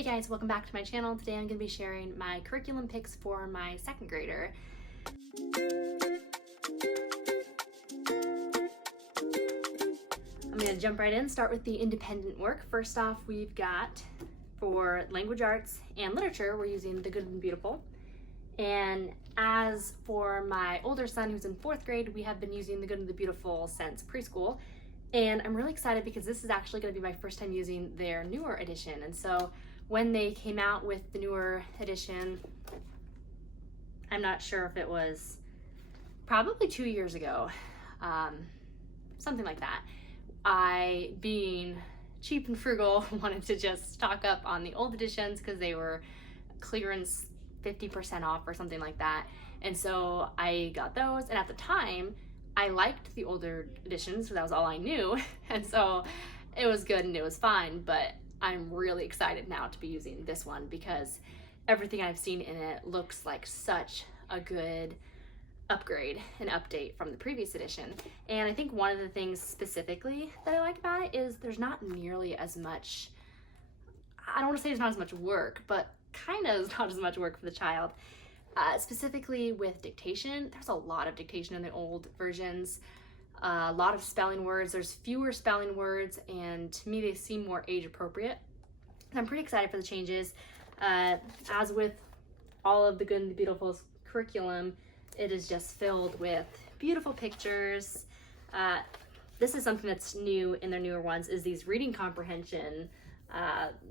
Hey guys, welcome back to my channel. Today I'm going to be sharing my curriculum picks for my second grader. I'm going to jump right in, start with the independent work. First off, we've got for language arts and literature, we're using The Good and Beautiful. And as for my older son who's in 4th grade, we have been using The Good and the Beautiful since preschool. And I'm really excited because this is actually going to be my first time using their newer edition. And so when they came out with the newer edition, I'm not sure if it was probably 2 years ago, something like that. I, being cheap and frugal, wanted to just stock up on the old editions because they were clearance 50% off or something like that. And so I got those, and at the time I liked the older editions, so that was all I knew. And so it was good and it was fine, but I'm really excited now to be using this one because everything I've seen in it looks like such a good upgrade and update from the previous edition. And I think one of the things specifically that I like about it is there's not nearly as much, I don't want to say there's not as much work, but kind of not as much work for the child. Specifically with dictation, there's a lot of dictation in the old versions, a lot of spelling words. There's fewer spelling words, and to me they seem more age appropriate. I'm pretty excited for the changes. As with all of the Good and the Beautiful's curriculum, it is just filled with beautiful pictures. This is something that's new in their newer ones, is these reading comprehension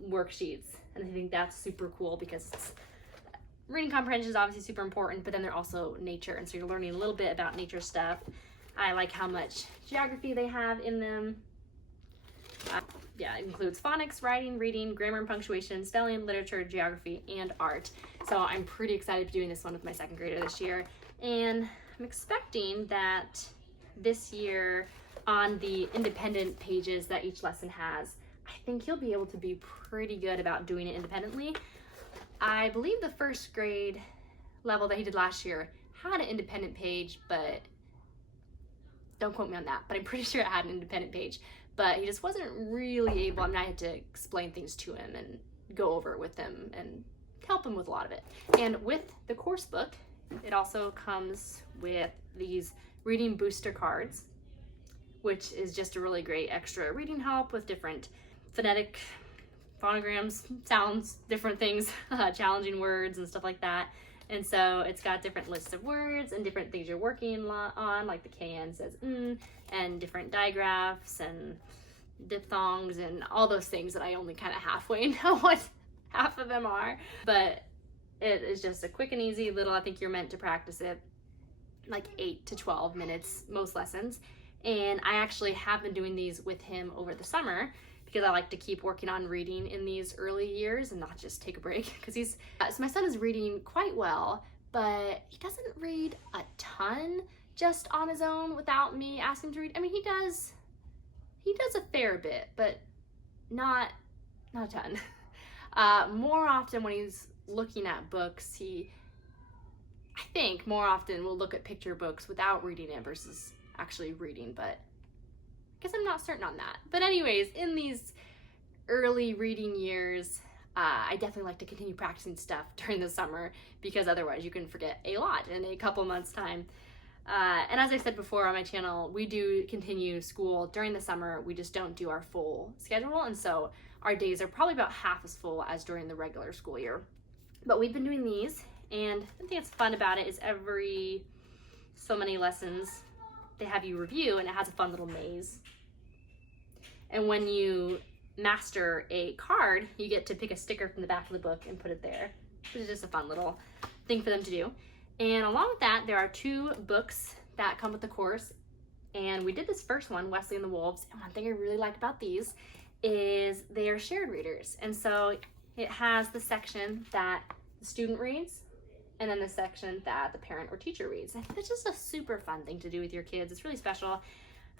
worksheets, and I think that's super cool because reading comprehension is obviously super important, but then they're also nature, and so you're learning a little bit about nature stuff. I like how much geography they have in them. Yeah, it includes phonics, writing, reading, grammar and punctuation, spelling, literature, geography, and art. So I'm pretty excited to be doing this one with my second grader this year. And I'm expecting that this year on the independent pages that each lesson has, I think he'll be able to be pretty good about doing it independently. I believe the 1st grade level that he did last year had an independent page, but don't quote me on that, but I'm pretty sure it had an independent page, but he just wasn't really able. I mean, I had to explain things to him and go over it with him and help him with a lot of it. And with the course book, it also comes with these reading booster cards, which is just a really great extra reading help with different phonetic phonograms, sounds, different things, challenging words and stuff like that. And so it's got different lists of words and different things you're working on, like the KN says and different digraphs and diphthongs and all those things that I only kind of halfway know what half of them are. But it is just a quick and easy little, I think you're meant to practice it like 8 to 12 minutes most lessons. And I actually have been doing these with him over the summer because I like to keep working on reading in these early years and not just take a break, because so my son is reading quite well, but he doesn't read a ton just on his own without me asking him to read. I mean, he does a fair bit, but not a ton. More often when he's looking at books, I think more often will look at picture books without reading it versus actually reading, but I guess I'm not certain on that. But anyways, in these early reading years, I definitely like to continue practicing stuff during the summer because otherwise you can forget a lot in a couple months' time. And as I said before on my channel, we do continue school during the summer. We just don't do our full schedule, and so our days are probably about half as full as during the regular school year. But we've been doing these, and the thing that's fun about it is every so many lessons they have you review, and it has a fun little maze. And when you master a card, you get to pick a sticker from the back of the book and put it there, which is just a fun little thing for them to do. And along with that, there are 2 books that come with the course. And we did this first one, Wesley and the Wolves. And one thing I really like about these is they are shared readers. And so it has the section that the student reads, and then the section that the parent or teacher reads. I think that's just a super fun thing to do with your kids. It's really special.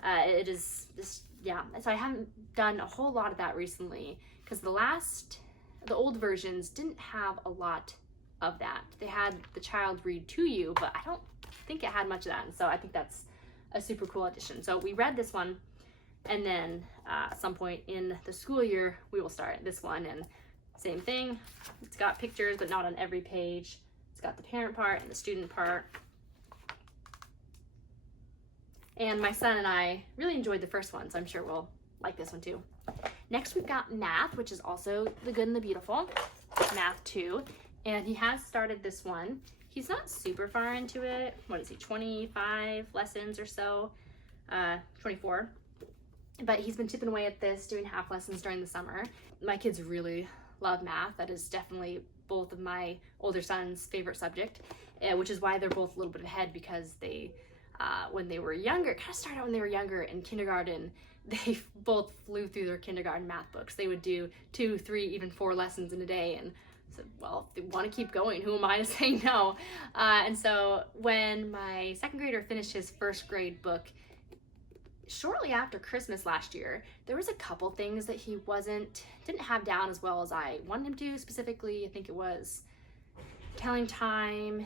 It is just, yeah. So I haven't done a whole lot of that recently because the old versions didn't have a lot of that. They had the child read to you, but I don't think it had much of that. And so I think that's a super cool addition. So we read this one, and then at some point in the school year, we will start this one. And Same thing. It's got pictures, but not on every page. It's got the parent part and the student part. And my son and I really enjoyed the first one, so I'm sure we'll like this one too. Next, we've got math, which is also The Good and the Beautiful, Math 2. And he has started this one. He's not super far into it. What is he, 25 lessons or so? 24. But he's been chipping away at this, doing half lessons during the summer. My kids really love math. That is definitely both of my older sons' favorite subject, which is why they're both a little bit ahead, because they, when they were younger, kind of started out when they were younger in kindergarten, they both flew through their kindergarten math books. They would do 2, 3, even 4 lessons in a day, and said, well, if they want to keep going, who am I to say no? And so when my second grader finished his first grade book, shortly after Christmas last year, there was a couple things that he didn't have down as well as I wanted him to. Specifically, I think it was telling time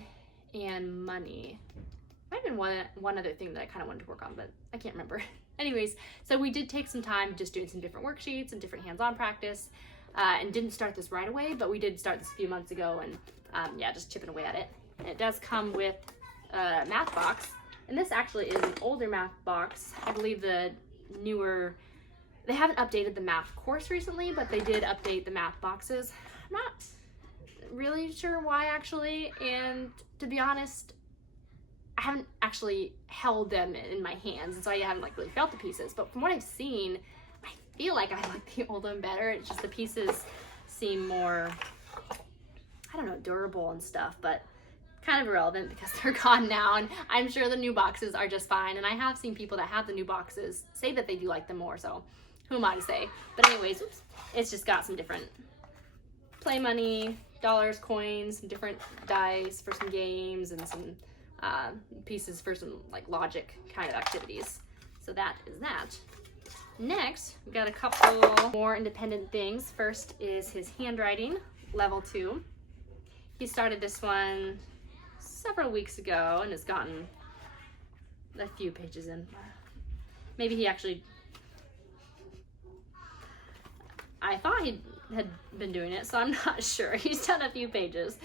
and money. Might have been one other thing that I kind of wanted to work on, but I can't remember. Anyways, so we did take some time just doing some different worksheets and different hands-on practice, and didn't start this right away, but we did start this a few months ago, and yeah, just chipping away at it. And it does come with a math box, and this actually is an older math box. I believe they haven't updated the math course recently, but they did update the math boxes. I'm not really sure why, actually, and to be honest, I haven't actually held them in my hands, and so I haven't really felt the pieces, but from what I've seen, I feel like I like the old one better. It's just the pieces seem more, I don't know, durable and stuff, but kind of irrelevant because they're gone now, and I'm sure the new boxes are just fine, and I have seen people that have the new boxes say that they do like them more, so who am I to say? But anyways, oops, it's just got some different play money, dollars, coins, some different dice for some games, and some pieces for some logic kind of activities. So that is that. Next, we've got a couple more independent things. First is his handwriting, level 2. He started this one several weeks ago and has gotten a few pages in. Maybe he actually, I thought he had been doing it, so I'm not sure. He's done a few pages,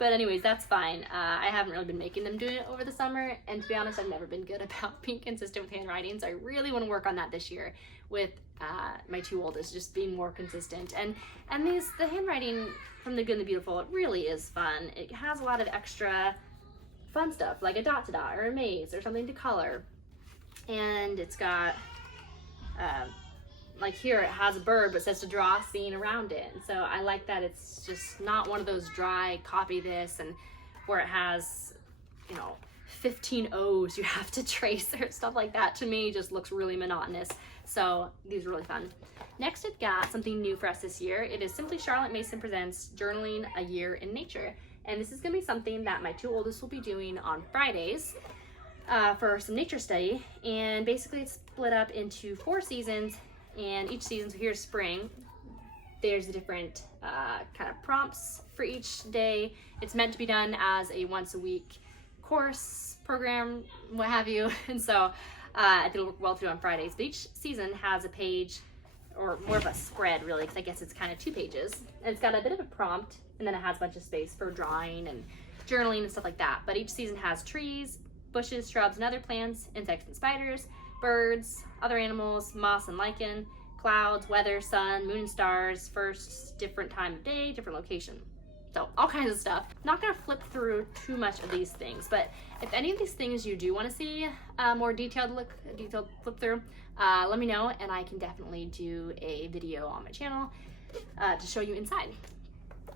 but anyways, that's fine. I haven't really been making them do it over the summer, and to be honest, I've never been good about being consistent with handwriting, so I really want to work on that this year with my 2 oldest, just being more consistent. And the handwriting from The Good and the Beautiful, it really is fun. It has a lot of extra fun stuff, like a dot to dot or a maze or something to color, and it's got like here it has a bird but says to draw a scene around it, and so I like that it's just not one of those dry copy this and where it has 15 O's you have to trace or stuff like that. To me, just looks really monotonous, so these are really fun. Next, I've got something new for us this year. It is simply Charlotte Mason presents Journaling a Year in Nature, and this is going to be something that my 2 oldest will be doing on Fridays for some nature study, and basically it's split up into 4 seasons. And each season, so here's spring, there's the different kind of prompts for each day. It's meant to be done as a once a week course, program, what have you. And so I think it'll work well to do on Fridays. But each season has a page, or more of a spread really, because I guess it's kind of 2 pages. And it's got a bit of a prompt, and then it has a bunch of space for drawing and journaling and stuff like that. But each season has trees, bushes, shrubs, and other plants, insects and spiders, birds, other animals, moss and lichen, clouds, weather, sun, moon and stars, first, different time of day, different location. So all kinds of stuff. Not gonna flip through too much of these things, but if any of these things you do want to see a more detailed flip through, let me know, and I can definitely do a video on my channel to show you inside.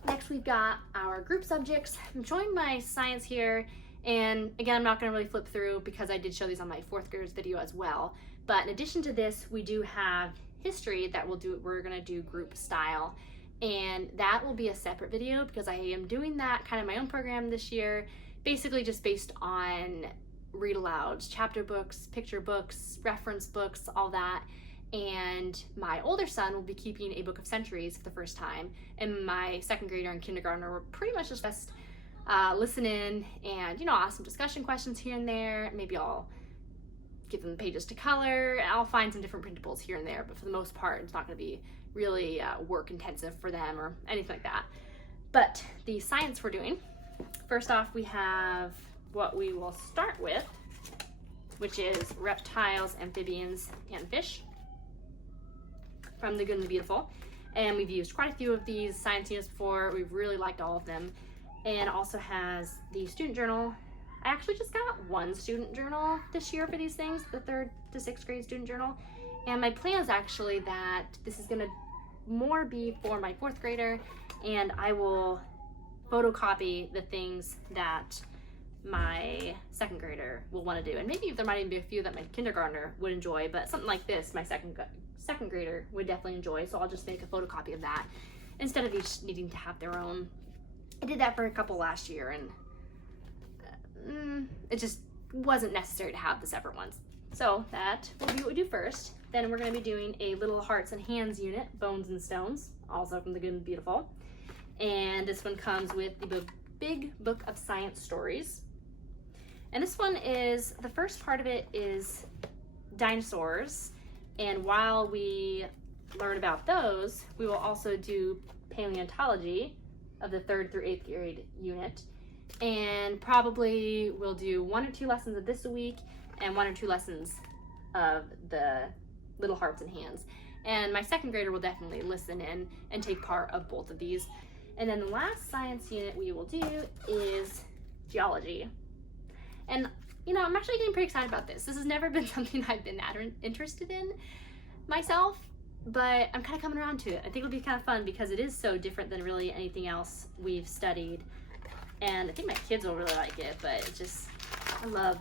Next, we've got our group subjects. I'm showing my science here. And again, I'm not going to really flip through because I did show these on my 4th graders video as well. But in addition to this, we do have history that we're going to do group style. And that will be a separate video because I am doing that kind of my own program this year, basically just based on read alouds, chapter books, picture books, reference books, all that. And my older son will be keeping a book of centuries for the first time. And my 2nd grader and kindergartner were pretty much just listen in and ask some discussion questions here and there. Maybe I'll give them pages to color, and I'll find some different printables here and there, but for the most part it's not going to be really work intensive for them or anything like that. But the science we're doing, first off, we have what we will start with, which is reptiles, amphibians, and fish from The Good and the Beautiful. And we've used quite a few of these science units before. We've really liked all of them. And also has the student journal. I actually just got one student journal this year for these things, the 3rd to 6th grade student journal. And my plan is actually that this is gonna more be for my 4th grader, and I will photocopy the things that my 2nd grader will want to do. And maybe there might even be a few that my kindergartner would enjoy, but something like this, my second grader would definitely enjoy. So I'll just make a photocopy of that instead of each needing to have their own. I did that for a couple last year, and it just wasn't necessary to have the separate ones. So that will be what we do first. Then we're going to be doing a little hearts and hands unit, Bones and Stones, also from The Good and Beautiful. And this one comes with the Big Book of Science Stories. And this one is, the first part of it is dinosaurs. And while we learn about those, we will also do paleontology of the 3rd through 8th grade unit. And probably we'll do 1 or 2 lessons of this a week and 1 or 2 lessons of the little hearts and hands. And my 2nd grader will definitely listen in and take part of both of these. And then the last science unit we will do is geology. And you know, I'm actually getting pretty excited about this. This has never been something I've been that interested in myself, but I'm kind of coming around to it. I think it'll be kind of fun because it is so different than really anything else we've studied. And I think my kids will really like it, but it's just, I love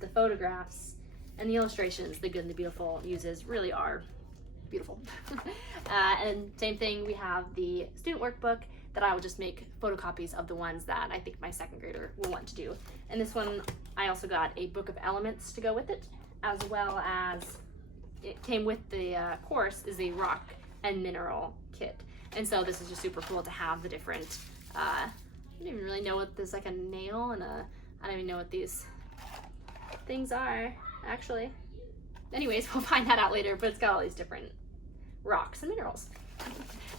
the photographs and the illustrations The Good and the Beautiful uses really are beautiful. And same thing, we have the student workbook that I will just make photocopies of the ones that I think my 2nd grader will want to do. And this one, I also got a book of elements to go with it, as well as it came with the course is a rock and mineral kit. And so this is just super cool to have the different, I don't even really know what, there's like a nail and I don't even know what these things are, actually. Anyways, we'll find that out later, but it's got all these different rocks and minerals.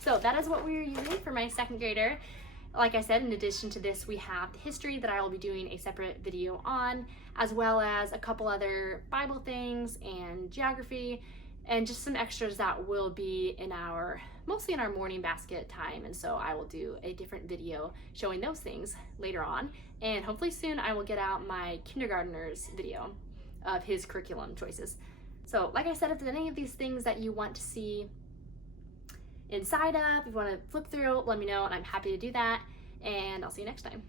So that is what we're using for my 2nd grader. Like I said, in addition to this, we have the history that I will be doing a separate video on, as well as a couple other Bible things and geography, and just some extras that will be in mostly in our morning basket time. And so I will do a different video showing those things later on. And hopefully soon I will get out my kindergartner's video of his curriculum choices. So like I said, if there's any of these things that you want to see inside of, if you want to flip through, let me know and I'm happy to do that. And I'll see you next time.